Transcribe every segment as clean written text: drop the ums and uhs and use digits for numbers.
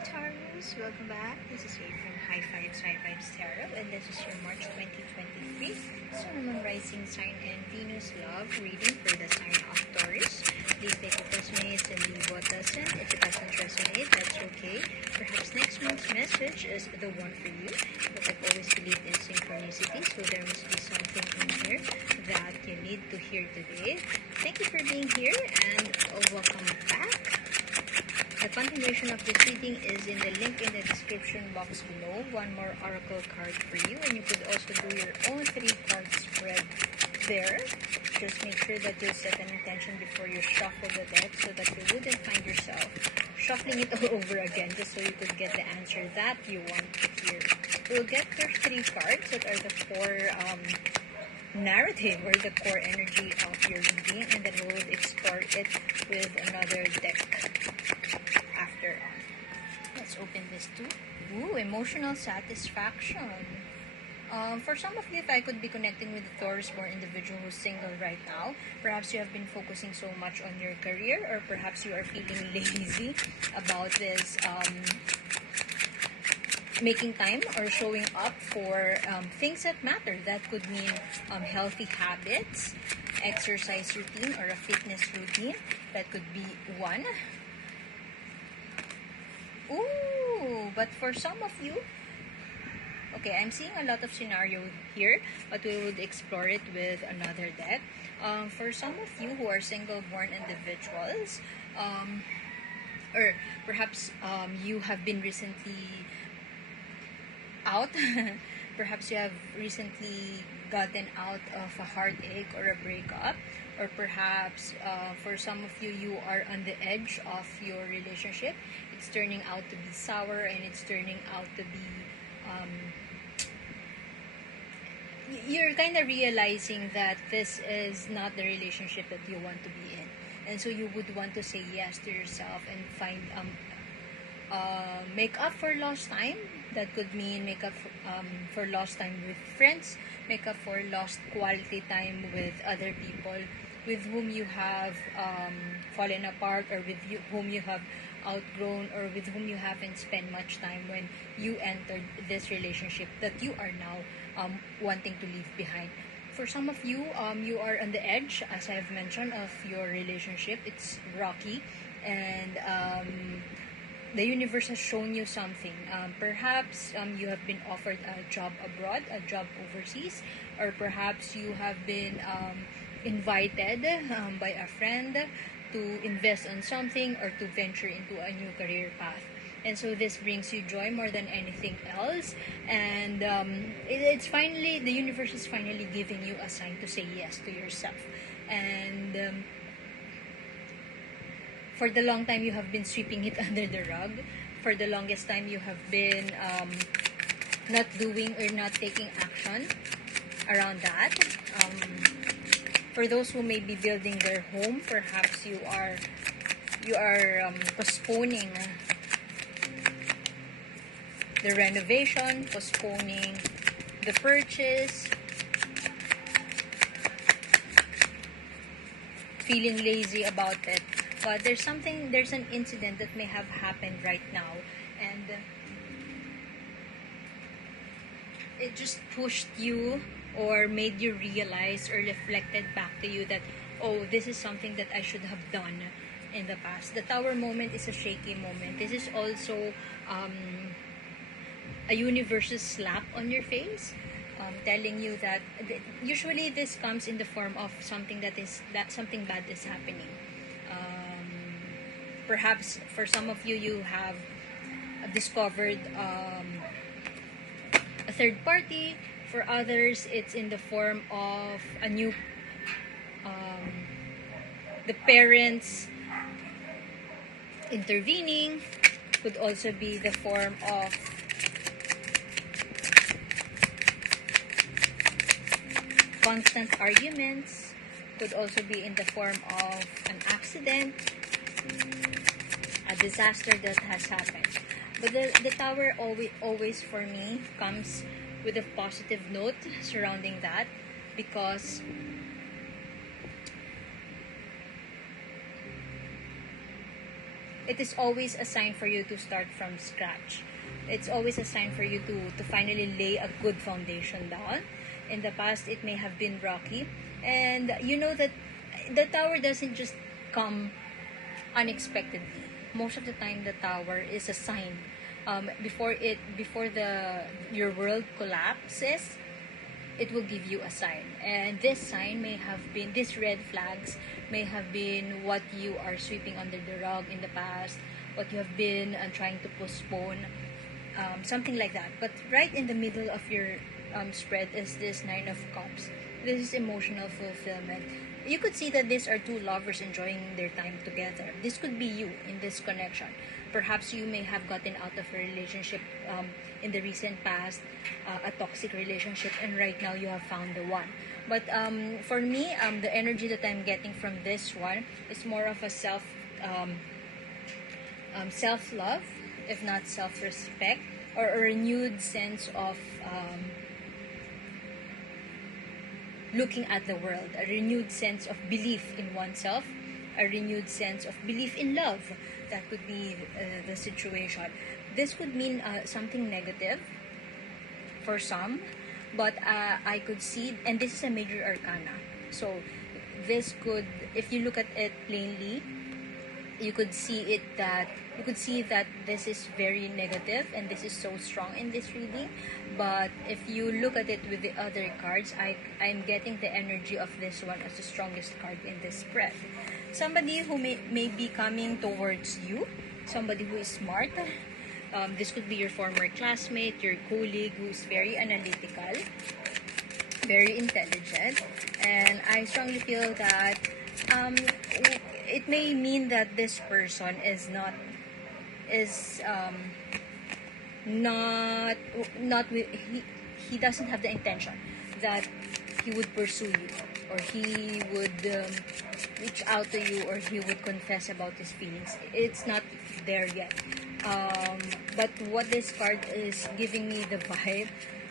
Taurus, welcome back. This is Faith from High Fives Tarot, and this is your March 2023 Sun, Moon, Rising Sign, and Venus Love reading for the sign of Taurus. Please take what resonates and leave what doesn't. If it doesn't resonate, that's okay. Perhaps next month's message is the one for you, but I've always believed in synchronicity, so there must be something in here that you need to hear today. Thank you for being here, and welcome back. The continuation of this reading is in the link in the description box below. One more oracle card for you, and you could also do your own 3-card spread there. Just make sure that you set an intention before you shuffle the deck so that you wouldn't find yourself shuffling it all over again, just so you could get the answer that you want to hear. We'll get your 3 cards that are the core narrative or the core energy of your reading, and then we will explore it with another deck after on. Let's open this too. Ooh, emotional satisfaction. For some of you, if I could be connecting with the Taurus-born individual who's single right now, perhaps you have been focusing so much on your career, or perhaps you are feeling lazy about this making time or showing up for things that matter. That could mean healthy habits, exercise routine, or a fitness routine. That could be one. Ooh, but for some of you, okay, I'm seeing a lot of scenario here, but we would explore it with another deck. For some of you who are single-born individuals, or perhaps you have been recently out, perhaps you have recently gotten out of a heartache or a breakup, or perhaps for some of you, you are on the edge of your relationship. It's turning out to be sour, and it's turning out to be you're kind of realizing that this is not the relationship that you want to be in, and so you would want to say yes to yourself and find make up for lost time. That could mean make up for lost time with friends, make up for lost quality time with other people with whom you have fallen apart, or with whom you have outgrown, or with whom you haven't spent much time when you entered this relationship that you are now wanting to leave behind. For some of you, you are on the edge, as I've mentioned, of your relationship. It's rocky, and the universe has shown you something. Perhaps you have been offered a job abroad, a job overseas, or perhaps you have been invited by a friend to invest on something or to venture into a new career path. And so this brings you joy more than anything else. And it's finally, the universe is finally giving you a sign to say yes to yourself. And for the long time, you have been sweeping it under the rug. For the longest time, you have been not doing or not taking action around that. For those who may be building their home, perhaps you are postponing the renovation, postponing the purchase, feeling lazy about it. But there's an incident that may have happened right now, and it just pushed you or made you realize or reflected back to you that, oh, this is something that I should have done in the past. The Tower moment is a shaky moment. This is also a universe's slap on your face, telling you that usually this comes in the form of something that something bad is happening. Perhaps for some of you, you have discovered a third party. For others, it's in the form of a new, the parents intervening. Could also be the form of constant arguments. Could also be in the form of an accident, a disaster that has happened. But the Tower always for me comes with a positive note surrounding that, because it is always a sign for you to start from scratch. It's always a sign for you to finally lay a good foundation down. In the past, it may have been rocky, and you know that the tower doesn't just come unexpectedly. Most of the time, the tower is a sign. Before your world collapses, it will give you a sign, and this sign may have been, these red flags may have been what you are sweeping under the rug in the past, what you have been trying to postpone, something like that. But right in the middle of your spread is this Nine of Cups. This is emotional fulfillment. You could see that these are two lovers enjoying their time together. This could be you in this connection. Perhaps you may have gotten out of a relationship in the recent past, a toxic relationship, and right now you have found the one. But for me, the energy that I'm getting from this one is more of a self-love, if not self-respect, or a renewed sense of looking at the world, a renewed sense of belief in oneself, a renewed sense of belief in love. That would be the situation. This would mean something negative for some, but I could see, and this is a major arcana. So this could, if you look at it plainly, you could see that this is very negative and this is so strong in this reading. But if you look at it with the other cards, I'm getting the energy of this one as the strongest card in this spread. Somebody who may be coming towards you, somebody who is smart. This could be your former classmate, your colleague who's very analytical, very intelligent, and I strongly feel that it may mean that this person is not he doesn't have the intention that he would pursue you, or he would reach out to you, or he would confess about his feelings. It's not there yet. But what this card is giving me the vibe,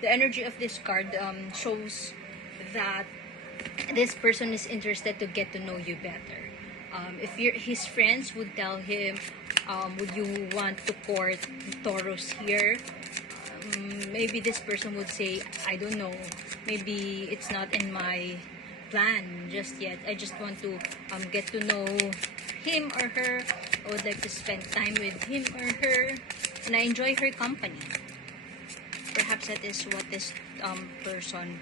the energy of this card shows that this person is interested to get to know you better. If his friends would tell him, would you want to court Taurus here? Maybe this person would say, I don't know, maybe it's not in my plan just yet. I just want to get to know him or her. I would like to spend time with him or her, and I enjoy her company. Perhaps that is what this person.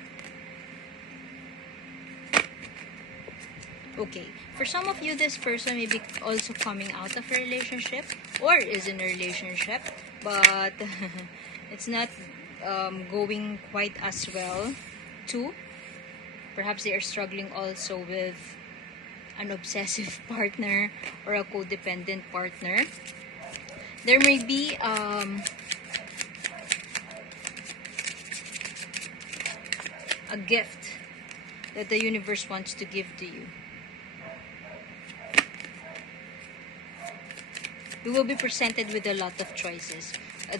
Okay, for some of you, this person may be also coming out of a relationship or is in a relationship, but it's not going quite as well too. Perhaps they are struggling also with an obsessive partner or a codependent partner. There may be a gift that the universe wants to give to you. You will be presented with a lot of choices.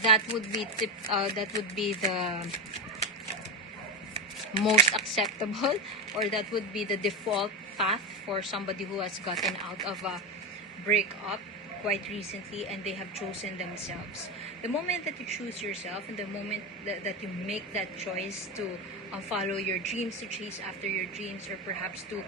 That would be the most acceptable, or that would be the default path for somebody who has gotten out of a breakup quite recently and they have chosen themselves. The moment that you choose yourself, and the moment that you make that choice to follow your dreams, to chase after your dreams, or perhaps to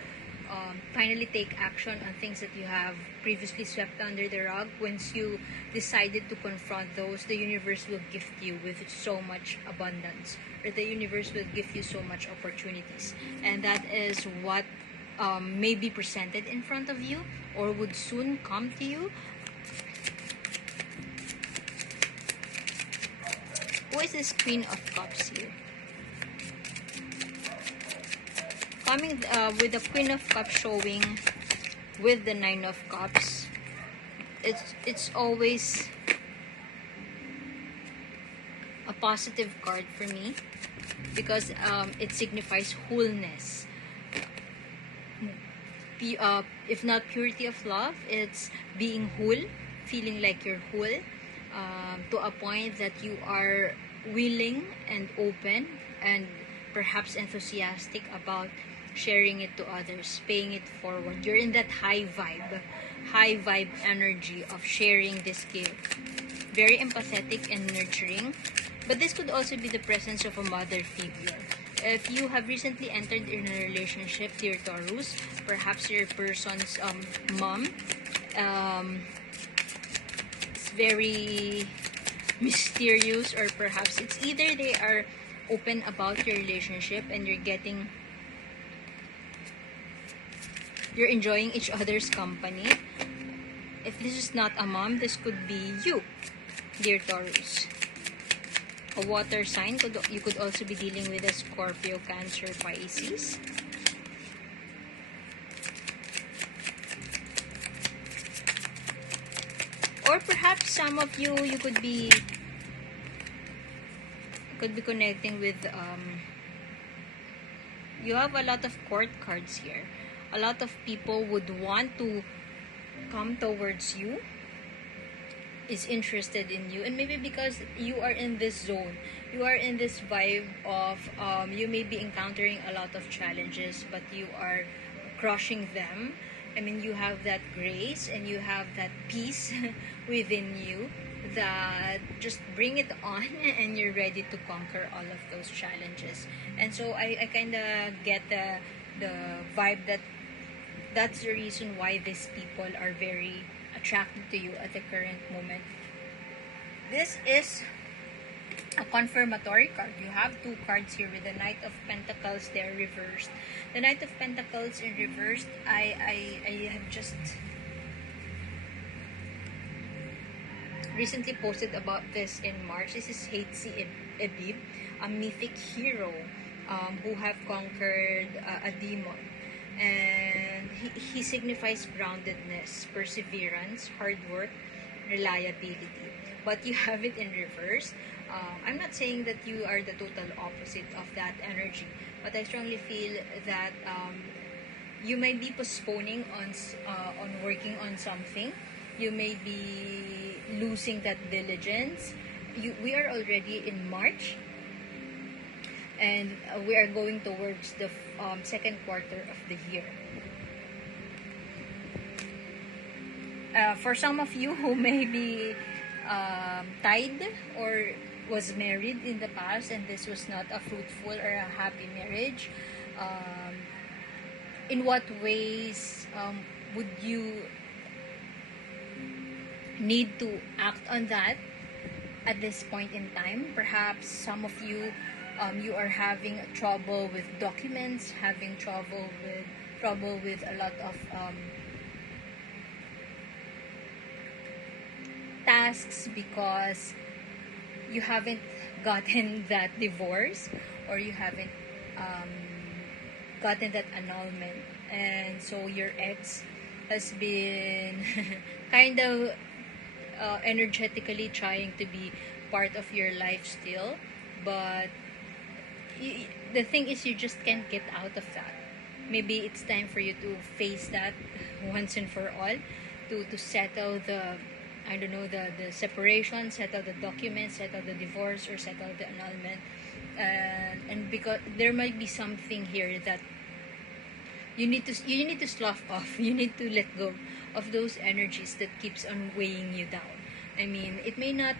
finally take action on things that you have previously swept under the rug, once you decided to confront those, the universe will gift you with so much abundance, or the universe will give you so much opportunities. And that is what may be presented in front of you or would soon come to you. Who is this Queen of Cups here? Coming with the Queen of Cups showing with the Nine of Cups, it's always a positive card for me, because it signifies wholeness. If not purity of love, it's being whole, feeling like you're whole, to a point that you are willing and open and perhaps enthusiastic about sharing it to others, paying it forward. You're in that high vibe. high vibe energy of sharing this gift. Very empathetic and nurturing. But this could also be the presence of a mother figure. If you have recently entered in a relationship, dear Taurus, perhaps your person's mom is very mysterious, or perhaps it's either they are open about your relationship and you're enjoying each other's company. If this is not a mom, this could be you, dear Taurus. A water sign, you could also be dealing with a Scorpio, Cancer, Pisces. Or perhaps some of you could be connecting with you have a lot of court cards here. A lot of people would want to come towards you, is interested in you, and maybe because you are in this zone, you are in this vibe of you may be encountering a lot of challenges, but you are crushing them. I mean, you have that grace and you have that peace within you that just bring it on and you're ready to conquer all of those challenges. And so I kind of get the vibe that that's the reason why these people are very attracted to you at the current moment. This is a confirmatory card. You have two cards here with the Knight of Pentacles there reversed. The Knight of Pentacles in reversed, I have just recently posted about this in March. This is Hatsi Ebib, a mythic hero who have conquered a demon. And he signifies groundedness, perseverance, hard work, reliability. But you have it in reverse. I'm not saying that you are the total opposite of that energy, but I strongly feel that you may be postponing on working on something. You may be losing that diligence. We are already in March, and we are going towards the second quarter of the year. For some of you who may be tied or was married in the past and this was not a fruitful or a happy marriage, in what ways would you need to act on that at this point in time? Perhaps some of you you are having trouble with documents, having trouble with a lot of tasks because you haven't gotten that divorce, or you haven't gotten that annulment, and so your ex has been kind of energetically trying to be part of your life still, but the thing is you just can't get out of that. Maybe it's time for you to face that once and for all, to settle the the separation, settle the documents, settle the divorce, or settle the annulment. And because there might be something here that you need to slough off. You need to let go of those energies that keeps on weighing you down. I mean, you may not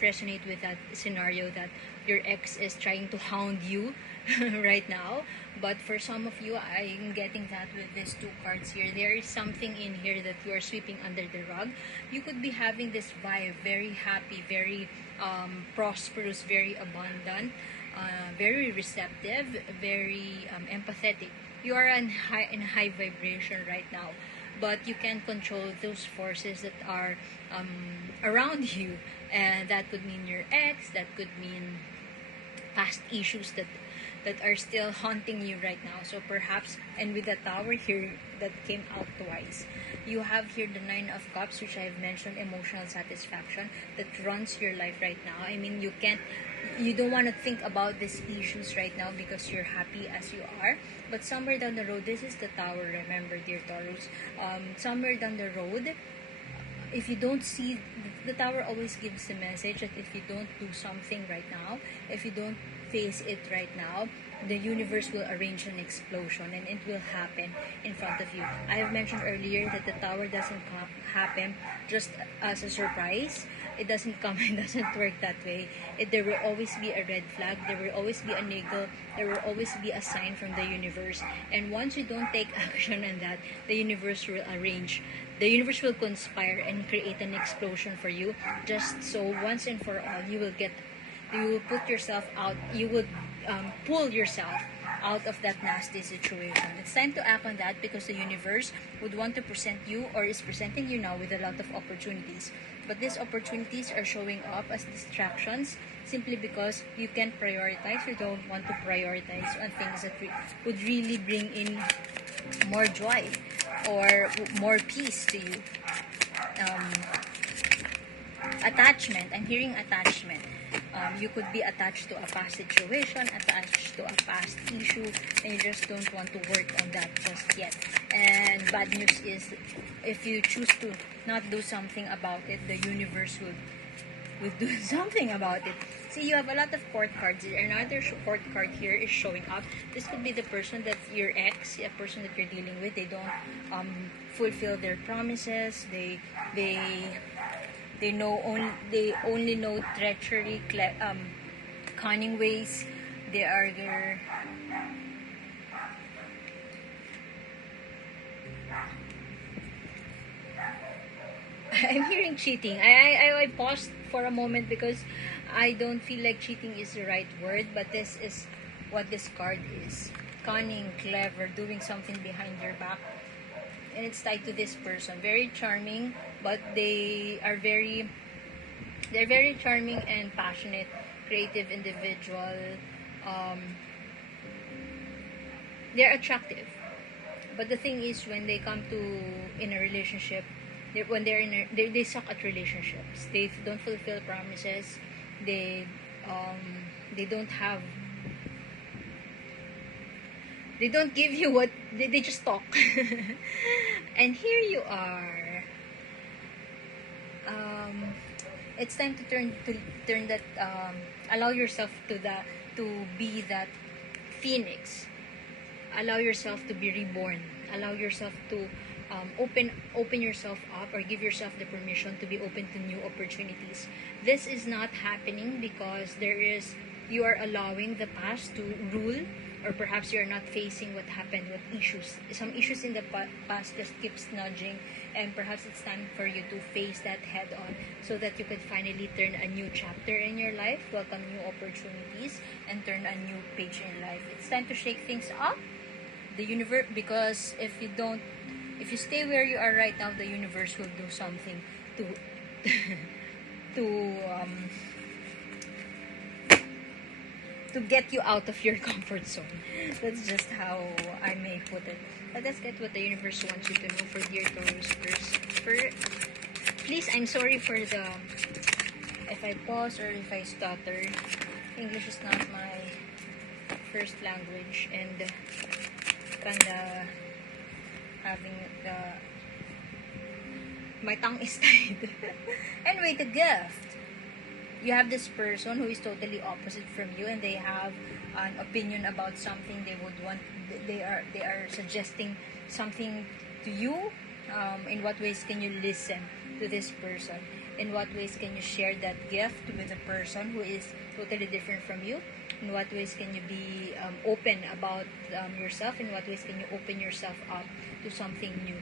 resonate with that scenario that your ex is trying to hound you right now, but for some of you, I'm getting that with these two cards here. There is something in here that you are sweeping under the rug. You could be having this vibe, very happy, very prosperous, very abundant, very receptive, very empathetic. You are in high vibration right now, but you can control those forces that are around you, and that could mean your ex, that could mean past issues that are still haunting you right now. So perhaps, and with the Tower here that came out twice, you have here the Nine of Cups, which I have mentioned, emotional satisfaction that runs your life right now. I mean, you don't want to think about these issues right now because you're happy as you are, but somewhere down the road, this is the Tower, remember, dear Taurus, somewhere down the road, if you don't see, the tower always gives the message that if you don't do something right now, if you don't face it right now, the universe will arrange an explosion and it will happen in front of you. I have mentioned earlier that the tower doesn't happen just as a surprise. It doesn't come, it doesn't work that way. There will always be a red flag, there will always be a niggle, there will always be a sign from the universe. And once you don't take action on that, the universe will conspire and create an explosion for you, just so once and for all you will put yourself out, you would pull yourself out of that nasty situation. It's time to act on that, because the universe would want to present you, or is presenting you now, with a lot of opportunities. But these opportunities are showing up as distractions simply because you can't prioritize. You don't want to prioritize on things that would really bring in more joy or more peace to you. Attachment. I'm hearing attachment. You could be attached to a past situation, attached to a past issue, and you just don't want to work on that just yet. And bad news is, if you choose to not do something about it, the universe will do something about it. See, you have a lot of court cards. Another court card here is showing up. This could be the person that your ex, a person that you're dealing with. They don't fulfill their promises. They only know treachery, cunning ways. They are your I'm hearing cheating. I paused for a moment because I don't feel like cheating is the right word, but this is what this card is. Cunning, clever, doing something behind your back. And it's tied to this person. Very charming, but they're very charming and passionate, creative individual. They're attractive. But the thing is, when they come to in a relationship, they suck at relationships. They don't fulfill promises. They don't give you what they just talk. And here you are. It's time to turn that. Allow yourself to be that phoenix. Allow yourself to be reborn. Allow yourself to open yourself up, or give yourself the permission to be open to new opportunities. This is not happening because you are allowing the past to rule, or perhaps you're not facing what happened, what issues. Some issues in the past just keeps nudging, and perhaps it's time for you to face that head on, so that you could finally turn a new chapter in your life, welcome new opportunities, and turn a new page in life. It's time to shake things up. The universe, because if you stay where you are right now, the universe will do something to to get you out of your comfort zone. That's just how I may put it. But let's get what the universe wants you to know for dear Taurus first. Please, I'm sorry for if I pause or if I stutter. English is not my first language, and kinda having my tongue is tied. Anyway, the gift. You have this person who is totally opposite from you, and they have an opinion about something. They are suggesting something to you. In what ways can you listen to this person? In what ways can you share that gift with a person who is totally different from you? In what ways can you be open about yourself? In what ways can you open yourself up to something new?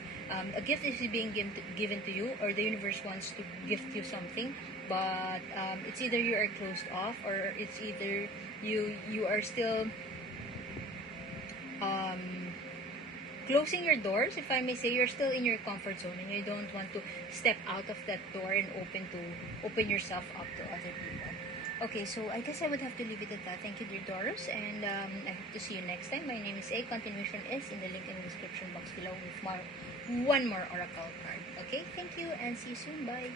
A gift is being given to you, or the universe wants to gift you something, but it's either you are closed off, or it's either you are still closing your doors, if I may say. You're still in your comfort zone, and you don't want to step out of that door and open yourself up to other people. Okay, so I guess I would have to leave it at that. Thank you, dear Taurus, and I hope to see you next time. My name is A. Continuation is in the link in the description box below with one more oracle card. Okay, thank you, and see you soon. Bye.